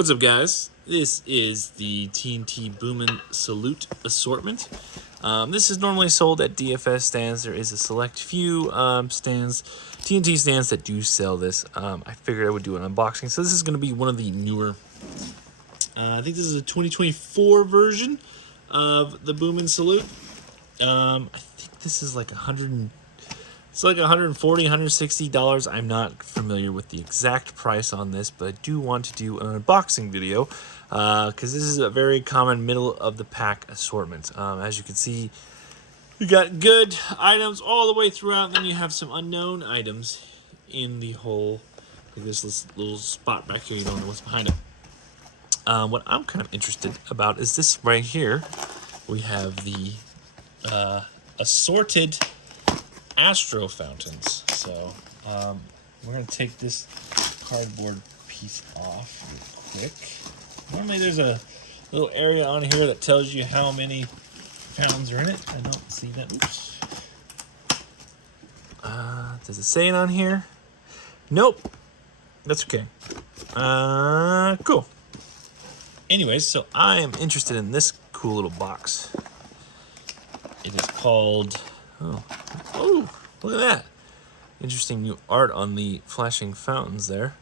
What's up, guys? This is the TNT Boomin Salute Assortment. This is normally sold at DFS stands. There is a select few TNT stands that do sell this. I figured I would do an unboxing. So this is going to be one of the newer. I think this is a 2024 version of the Boomin Salute. I think this is like It's like $140, $160. I'm not familiar with the exact price on this, but I do want to do an unboxing video because this is a very common middle of the pack assortment. As you can see, you got good items all the way throughout, and then you have some unknown items in the whole. Like this little spot back here, you don't know what's behind it. What I'm kind of interested about is this right here. We have the assorted Astro fountains. So we're going to take this cardboard piece off real quick. Normally there's a little area on here that tells you how many fountains are in it. I don't see that. Oops. Does it say it on here? Nope. That's okay. Cool. Anyways, so I am interested in this cool little box. It is called... Oh, look at that. Interesting new art on the flashing fountains there.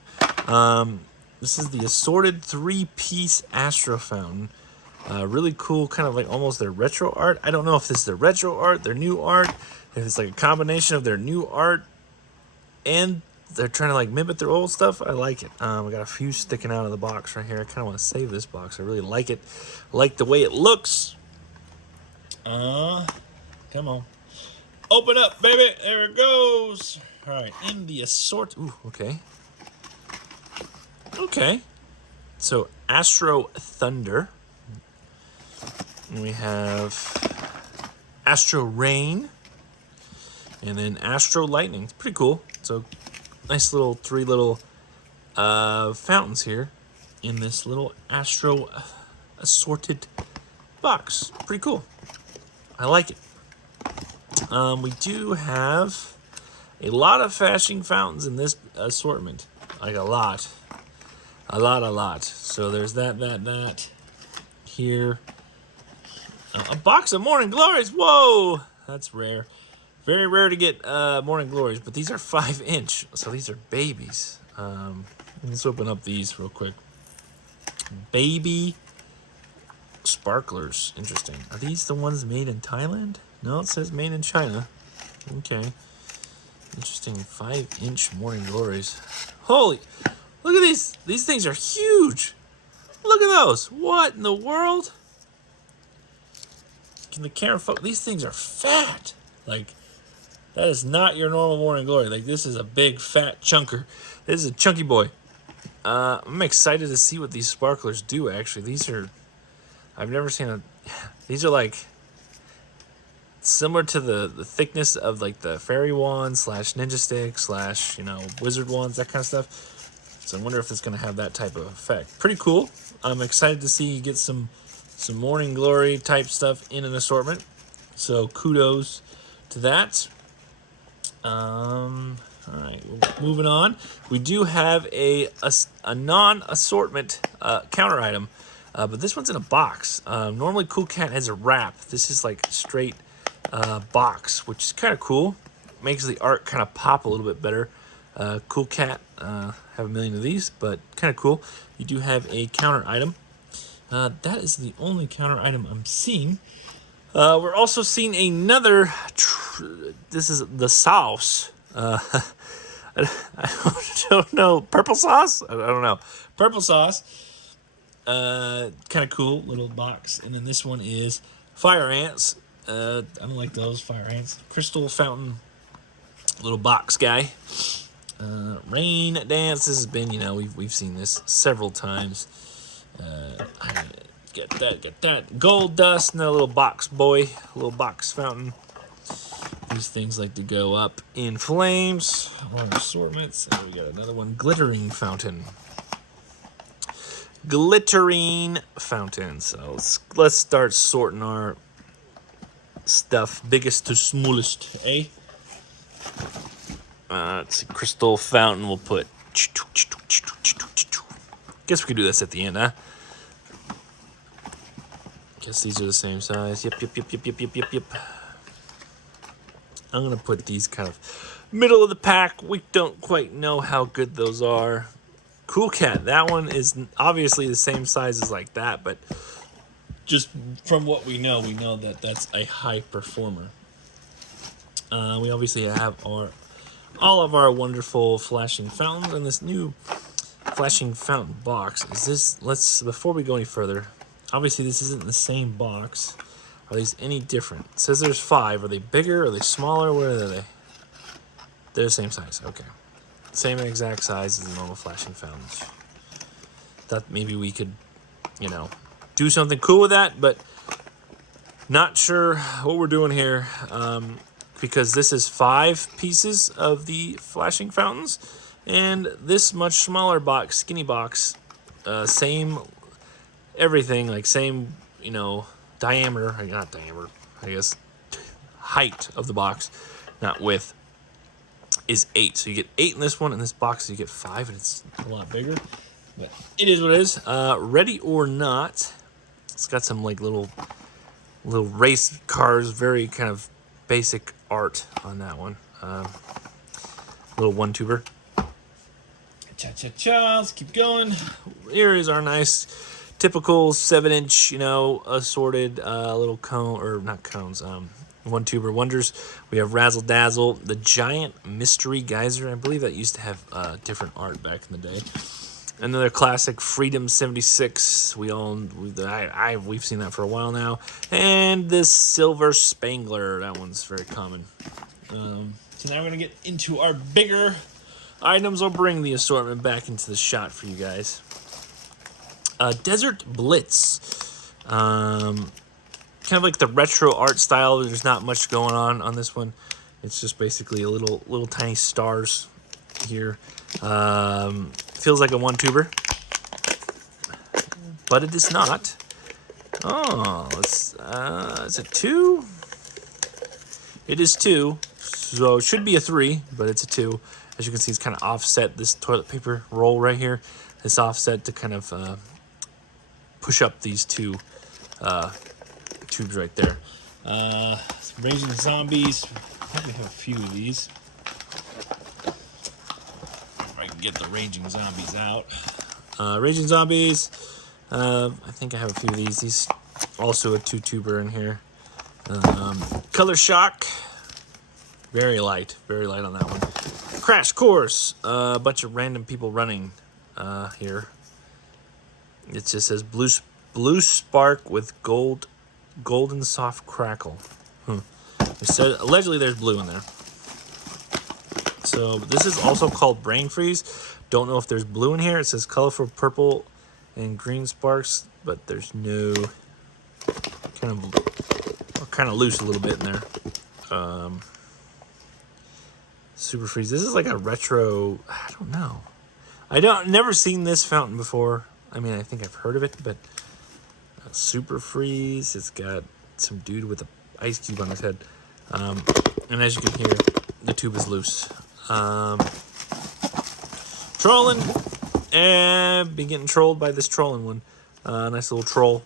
This is the assorted 3-piece Astro fountain. Really cool, kind of like almost their retro art. I don't know if this is their retro art, their new art, if it's like a combination of their new art and they're trying to like mimic their old stuff. I like it. We got a few sticking out of the box right here. I kind of want to save this box. I really like it. I like the way it looks. Come on. Open up, baby. There it goes. All right, in the assort. Ooh, okay. Okay. So, Astro Thunder. And we have Astro Rain. And then Astro Lightning. It's pretty cool. So, nice little 3 little fountains here in this little Astro assorted box. Pretty cool. I like it. We do have a lot of flashing fountains in this assortment. Like a lot. A lot. So there's that here. A box of Morning Glories. Whoa! That's rare. Very rare to get Morning Glories, but these are 5-inch. So these are babies. Let's open up these real quick. Baby sparklers. Interesting. Are these the ones made in Thailand? No, it says made in China. Okay. Interesting. 5-inch Morning Glories. Holy, look at these. These things are huge. Look at those. What in the world? Can the camera focus? These things are fat. Like, that is not your normal Morning Glory. Like, this is a big, fat chunker. This is a chunky boy. I'm excited to see what these sparklers do, actually. These are... I've never seen these are like similar to the thickness of like the fairy wand / ninja stick / wizard wands, that kind of stuff. So I wonder if it's going to have that type of effect. Pretty cool. I'm excited to see you get some Morning Glory type stuff in an assortment. So kudos to that. All right, moving on. We do have a non-assortment counter item. But this one's in a box. Normally Cool Cat has a wrap. This is like straight box, which is kind of cool. Makes the art kind of pop a little bit better. Cool Cat, have a million of these, but kind of cool. You do have a counter item. That is the only counter item I'm seeing. We're also seeing another. This is the sauce. I don't know. Purple sauce? I don't know. Purple sauce. Kind of cool little box. And then this one is fire ants. I don't like those fire ants. Crystal fountain little box guy. Rain dance. This has been, we've seen this several times. Get that. Gold dust and a little box boy. Little box fountain. These things like to go up in flames. More assortments. And we got another one. Glittering fountain. Glittering fountain. So let's start sorting our stuff, biggest to smallest, eh? Let's see, crystal fountain. We'll put Guess we could do this at the end, huh? Guess these are the same size. Yep. I'm gonna put these kind of middle of the pack. We don't quite know how good those are. Cool Cat, that one is obviously the same size as like that, but just from what we know that that's a high performer. We obviously have all of our wonderful flashing fountains, and this new flashing fountain box is this. Before we go any further, obviously this isn't the same box. Are these any different? It says there's 5. Are they bigger? Are they smaller? Where are they? They're the same size. Okay, same exact size as the normal flashing fountains. Thought maybe we could, do something cool with that, but not sure what we're doing here. Because this is 5 pieces of the flashing fountains, and this much smaller box, skinny box, same everything, like same, diameter, not diameter, I guess, height of the box, not width, is 8. So you get 8 in this one, in this box you get 5, and it's a lot bigger, but it is what it is. Ready or not, it's got some like little race cars, very kind of basic art on that one. Little one tuber. Cha-cha-cha, let's keep going. Here is our nice typical 7-inch, assorted little cone, or not cones, one tuber wonders. We have Razzle Dazzle, the giant mystery geyser. I believe that used to have different art back in the day. Another classic, Freedom 76. We've seen that for a while now. And this Silver Spangler. That one's very common. So now we're going to get into our bigger items. I'll bring the assortment back into the shot for you guys. Desert Blitz. Kind of like the retro art style. There's not much going on this one. It's just basically a little tiny stars here. Feels like a one tuber, but it is not. Oh, is it 2? It is 2, so it should be a 3, but it's a 2. As you can see, it's kind of offset, this toilet paper roll right here. It's offset to kind of push up these 2 tubes right there. Some Raging Zombies. Probably have a few of these. Get the Raging Zombies out. Raging Zombies, I think I have a few of these. These also a 2-tuber in here. Color Shock, very light on that one. Crash Course, a bunch of random people running here. It just says blue spark with golden soft crackle. It says, allegedly there's blue in there. So this is also called Brain Freeze. Don't know if there's blue in here. It says colorful purple and green sparks, but there's no kind of loose a little bit in there. Super Freeze. This is like a retro. I don't know. Never seen this fountain before. I mean, I think I've heard of it, but Super Freeze. It's got some dude with an ice cube on his head, and as you can hear, the tube is loose. Trolling, and been getting trolled by this trolling one. Nice little troll.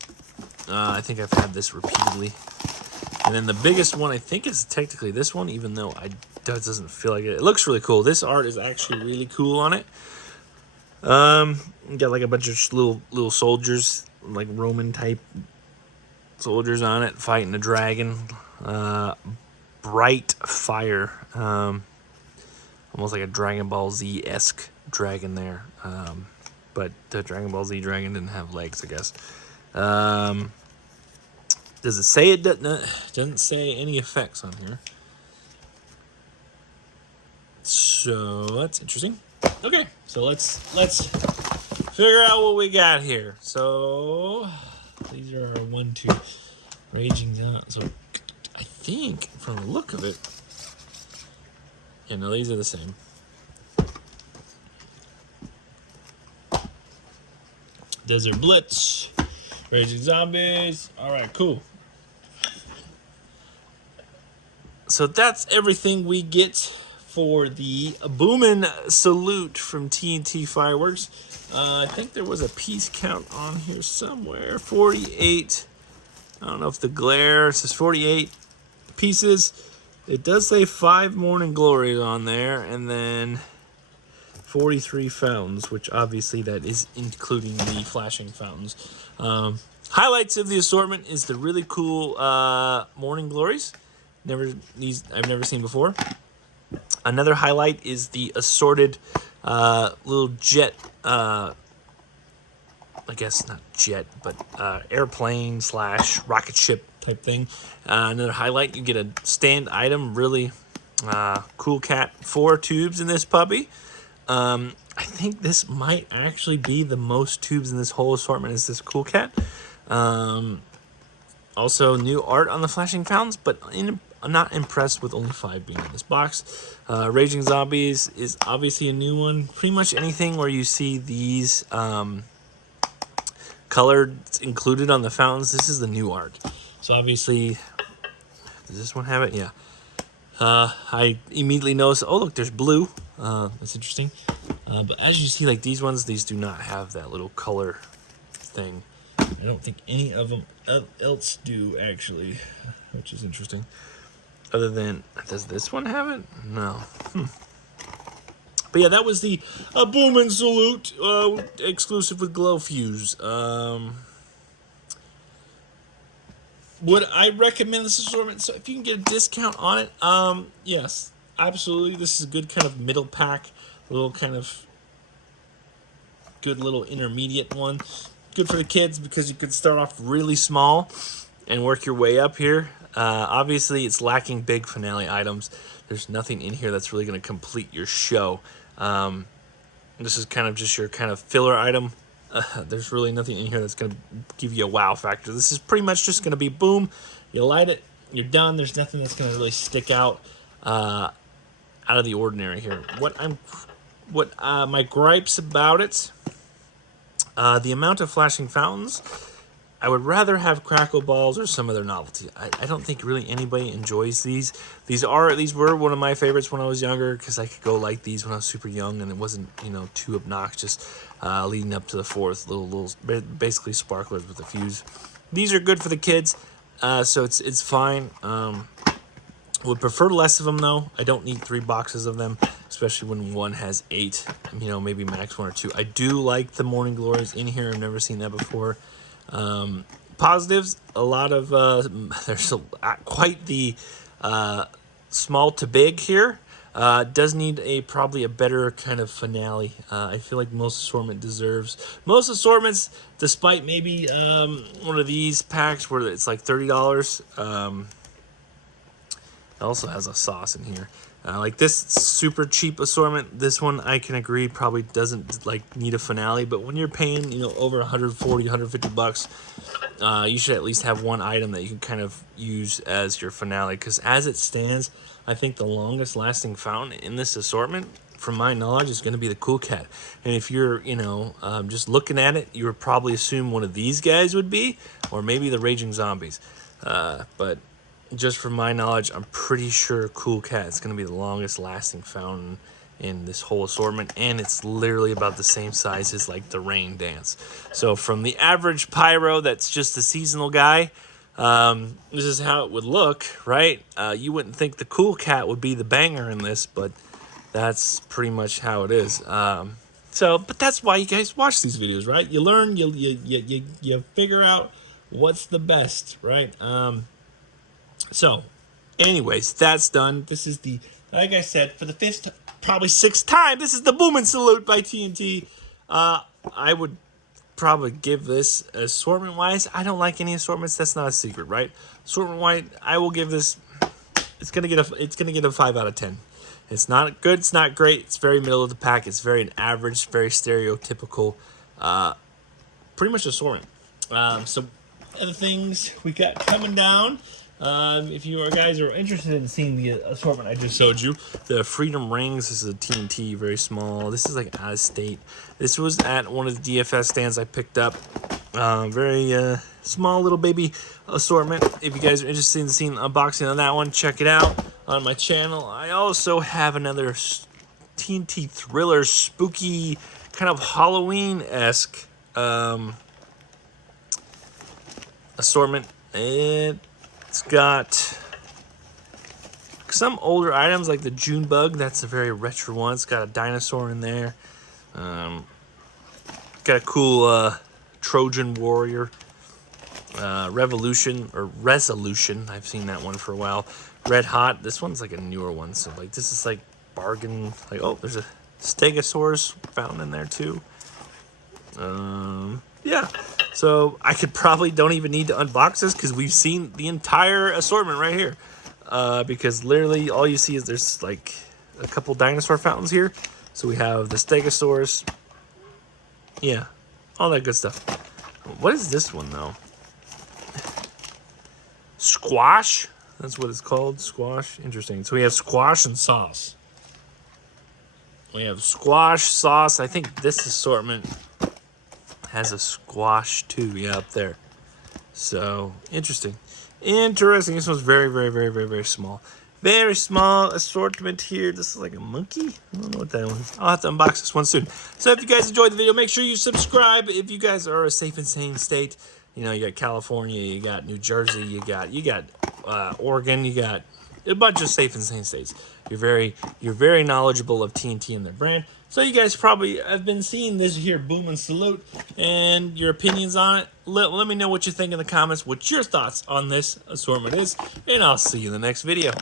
I think I've had this repeatedly. And then the biggest one I think is technically this one, even though it doesn't feel like it. It looks really cool. This art is actually really cool on it. Got like a bunch of little soldiers, like Roman type soldiers on it, fighting a dragon. Bright Fire. Almost like a Dragon Ball Z-esque dragon there. But the Dragon Ball Z dragon didn't have legs, I guess. Does it say it doesn't say any effects on here? So that's interesting. Okay, so let's figure out what we got here. So these are our 1, 2 Raging Zombies. So I think from the look of it, yeah, no, these are the same. Desert Blitz, Raging Zombies. All right, cool. So that's everything we get for the Boomin salute from TNT Fireworks. I think there was a piece count on here somewhere. 48. I don't know if the glare says 48 pieces. It does say 5 morning glories on there, and then 43 fountains, which obviously that is including the flashing fountains. Highlights of the assortment is the really cool morning glories. I've never seen before. Another highlight is the assorted little jet, I guess not jet, but airplane / rocket ship type thing. Another highlight, you get a stand item, really cool cat. 4 tubes in this puppy. I think this might actually be the most tubes in this whole assortment is this cool cat. Also, new art on the flashing fountains, but I'm not impressed with only 5 being in this box. Raging Zombies is obviously a new one. Pretty much anything where you see these colored included on the fountains, this is the new art. So obviously, does this one have it? Yeah. I immediately noticed, oh look, there's blue. That's interesting. But as you see, like these ones, these do not have that little color thing. I don't think any of them else do, actually, which is interesting. Other than, does this one have it? No. But yeah, that was the Boomin salute, exclusive with Glow Fuse. Would I recommend this assortment? So if you can get a discount on it, yes, absolutely. This is a good kind of middle pack, little kind of good little intermediate one. Good for the kids because you could start off really small and work your way up here. Obviously, it's lacking big finale items. There's nothing in here that's really going to complete your show. This is kind of just your kind of filler item. There's really nothing in here that's going to give you a wow factor. This is pretty much just going to be boom. You light it, you're done. There's nothing that's going to really stick out of the ordinary here. My gripes about it. The amount of flashing fountains, I would rather have crackle balls or some other novelty. I don't think really anybody enjoys these. These were one of my favorites when I was younger because I could go like these when I was super young and it wasn't, too obnoxious. Leading up to the 4th, little basically sparklers with a fuse. These are good for the kids, so it's fine. Would prefer less of them though. I don't need 3 boxes of them, especially when one has 8. Maybe max 1 or 2. I do like the morning glories in here. I've never seen that before. Positives, a lot of there's quite the small to big here. Does need probably a better kind of finale. I feel like most assortments, despite maybe one of these packs where it's like $30. It also has a sauce in here. Like this super cheap assortment, this one I can agree probably doesn't need a finale, but when you're paying over 140, 150 bucks, you should at least have one item that you can kind of use as your finale. Because as it stands, I think the longest lasting fountain in this assortment, from my knowledge, is going to be the Cool Cat. And if you're just looking at it, you would probably assume one of these guys would be, or maybe the Raging Zombies. But just from my knowledge, I'm pretty sure Cool Cat is going to be the longest lasting fountain in this whole assortment, and it's literally about the same size as like the Rain Dance. So from the average pyro that's just a seasonal guy, this is how it would look, right? You wouldn't think the Cool Cat would be the banger in this, but that's pretty much how it is. But that's why you guys watch these videos, right? You learn, you figure out what's the best, right? So, anyways, that's done. This is like I said, for the 5th, probably 6th time, this is the Boomin salute by TNT. I would probably give this assortment-wise. I don't like any assortments. That's not a secret, right? Assortment-wise, I will give this. It's gonna get a 5 out of 10. It's not good. It's not great. It's very middle of the pack. It's very average, very stereotypical, pretty much assortment. So, other things we got coming down. If you guys are interested in seeing the assortment I just showed you, the Freedom Rings, this is a TNT, very small. This is like out of state. This was at one of the DFS stands I picked up. Very small little baby assortment. If you guys are interested in seeing the unboxing on that one, check it out. on my channel. I also have another TNT thriller, spooky, kind of Halloween-esque assortment. It's got some older items like the June bug. That's a very retro one. It's got a dinosaur in there. Got a cool Trojan warrior. Revolution or Resolution. I've seen that one for a while. Red Hot. This one's like a newer one. So like this is like bargain. Like, oh, there's a Stegosaurus found in there too. Yeah. So I could probably don't even need to unbox this because we've seen the entire assortment right here. Because literally all you see is there's like a couple dinosaur fountains here. So we have the Stegosaurus. Yeah. All that good stuff. What is this one though? Squash? That's what it's called. Squash. Interesting. So we have squash and sauce. We have squash, sauce. I think this assortment has a squash too. Yeah, up there. So, interesting. Interesting. This one's very, very, very, very, very small. Very small assortment here. This is like a monkey. I don't know what that one is. I'll have to unbox this one soon. So if you guys enjoyed the video, make sure you subscribe. If you guys are a safe and sane state, you know, you got California, you got New Jersey, you got Oregon, you got a bunch of safe and sane states. You're very knowledgeable of TNT and their brand. So you guys probably have been seeing this here Boomin salute and your opinions on it. Let me know what you think in the comments, what your thoughts on this assortment is, and I'll see you in the next video.